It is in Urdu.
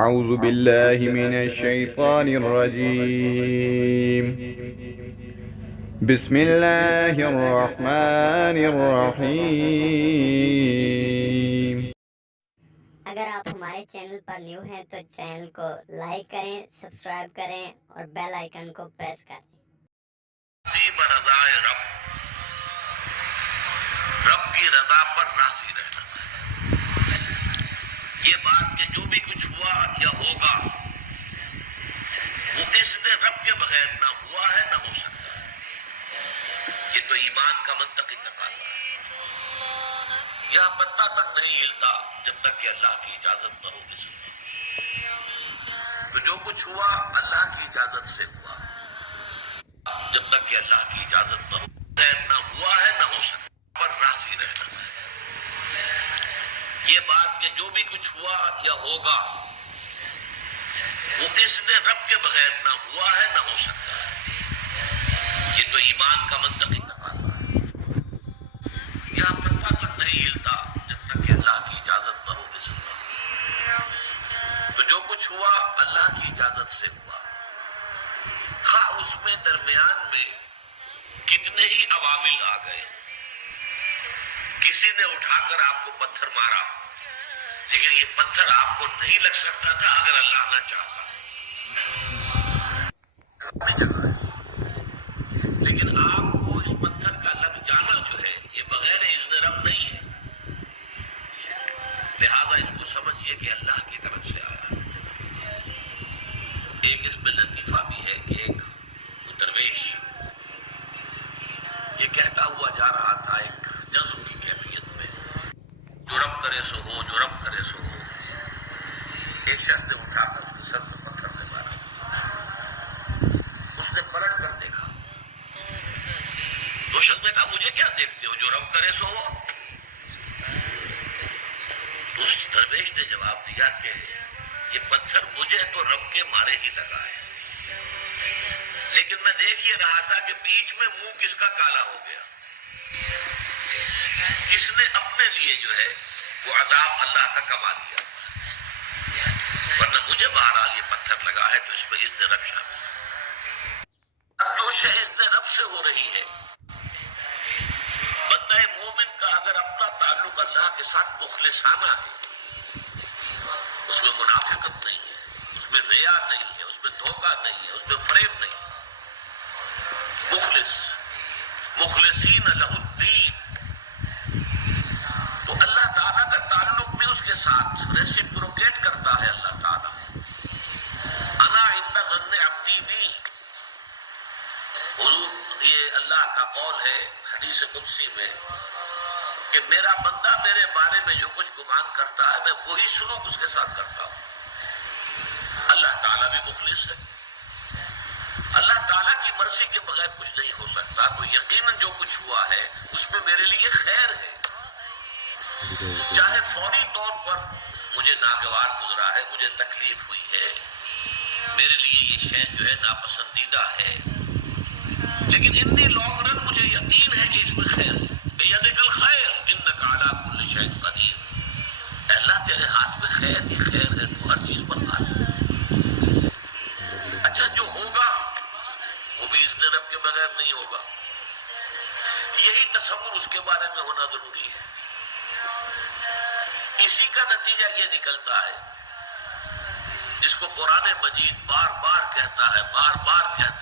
اعوذ باللہ من الشیطان الرجیم بسم اللہ الرحمن الرحیم۔ اگر آپ ہمارے چینل پر نیو ہیں تو چینل کو لائک کریں، سبسکرائب کریں اور بیل آئیکن کو پریس کریں۔ رضائے رب کی رضا پر راضی رہنا، یہ بات کہ جو بھی کچھ ہوا یا ہوگا وہ اس نے رب کے بغیر نہ ہوا ہے نہ ہو سکتا ہے۔ یہ تو ایمان کا منطقی تقاضا ہے۔ یہاں پتہ تک نہیں ہلتا جب تک کہ اللہ کی اجازت نہ ہو کسی کو۔ تو جو کچھ ہوا اللہ کی اجازت سے ہوا، جب تک کہ اللہ کی اجازت نہ ہو نہ ہوا ہے نہ ہو سکتا پر راضی رہنا ہے۔ یہ بات کہ جو بھی کچھ ہوا یا ہوگا وہ اس نے رب کے بغیر نہ ہوا ہے نہ ہو سکتا ہے۔ یہ تو ایمان کا منطقی تقاضا ہے۔ یہاں پتہ تک نہیں ہلتا جب تک کہ اللہ کی اجازت نہ ہو کسی کو۔ تو جو کچھ ہوا اللہ کی اجازت سے ہوا، خواہ اس میں درمیان میں کتنے ہی عوامل آ گئے۔ کسی نے اٹھا کر آپ کو پتھر مارا، لیکن یہ پتھر آپ کو نہیں لگ سکتا تھا اگر اللہ نہ چاہتا۔ لیکن آپ کو اس پتھر کا لگ جانا جو ہے یہ بغیر اذن رب نہیں ہے، لہذا اس کو سمجھیے کہ اللہ کی طرف سے آیا۔ ایک اس میں لطیفہ بھی ہے کہ ایک درویش یہ کہتا ہوا جا رہا تھا ایک جذب کی کیفیت میں، جو رب کرے سو ہو، جو رب کرے سو ہو۔ ایک شخص نے اٹھا کر اس کے سر میں پتھر میں مارا۔ اس نے پلٹ کر دیکھا تو شخص نے کہا مجھے کیا دیکھتے ہو، جو رب کرے سو ہو۔ اس درویش نے جواب دیا کہ یہ پتھر مجھے تو رب کے مارے ہی لگا ہے، لیکن میں دیکھ یہ رہا تھا کہ بیچ میں منہ کس کا کالا ہو گیا، کس نے اپنے لیے جو ہے وہ عذاب اللہ کا کما لیا، ورنہ مجھے بہرحال یہ پتھر لگا ہے تو اس میں اذن رب شامل ہے۔ اب جو شے اذن رب سے ہو رہی ہے، بندہ مومن کا اگر اپنا تعلق اللہ کے ساتھ مخلصانہ ہے، اس میں منافقت نہیں ہے، اس میں ریا نہیں ہے، اس میں دھوکہ نہیں ہے، اس میں فریب نہیں ہے۔ مخلصین لہ الدین، تو اللہ تعالیٰ کا تعلق بھی اس کے ساتھ ریسیپروکیٹ کرتا ہے۔ اللہ تعالیٰ انا عند ظن عبدی بی، حضور یہ اللہ کا قول ہے حدیث قدسی میں کہ میرا بندہ میرے بارے میں جو کچھ گمان کرتا ہے میں وہی سلوک اس کے ساتھ کرتا ہوں۔ اللہ تعالیٰ بھی مخلص ہے۔ اللہ تعالیٰ کی مرضی کے بغیر کچھ نہیں ہو سکتا، تو یقیناً جو کچھ ہوا ہے اس میں میرے لیے خیر ہے، چاہے فوری طور پر مجھے ناگوار گزرا ہے، مجھے تکلیف ہوئی ہے، میرے لیے یہ شے جو ہے ناپسندیدہ ہے، لیکن انی لانگ رن مجھے یقین ہے کہ اس میں خیر ہے۔ بیدک الخیر انک علی کل شیء قدیر، اے اللہ تیرے ہاتھ میں خیر ہی خیر ہے، تو ہر چیز پر قادر ہے۔ اچھا جو ہوگا وہ بھی اذن رب کے بغیر نہیں ہوگا، یہی تصور اس کے بارے میں ہونا ضروری ہے۔ اسی کا نتیجہ یہ نکلتا ہے جس کو قرآن مجید بار بار کہتا ہے، بار بار کہتا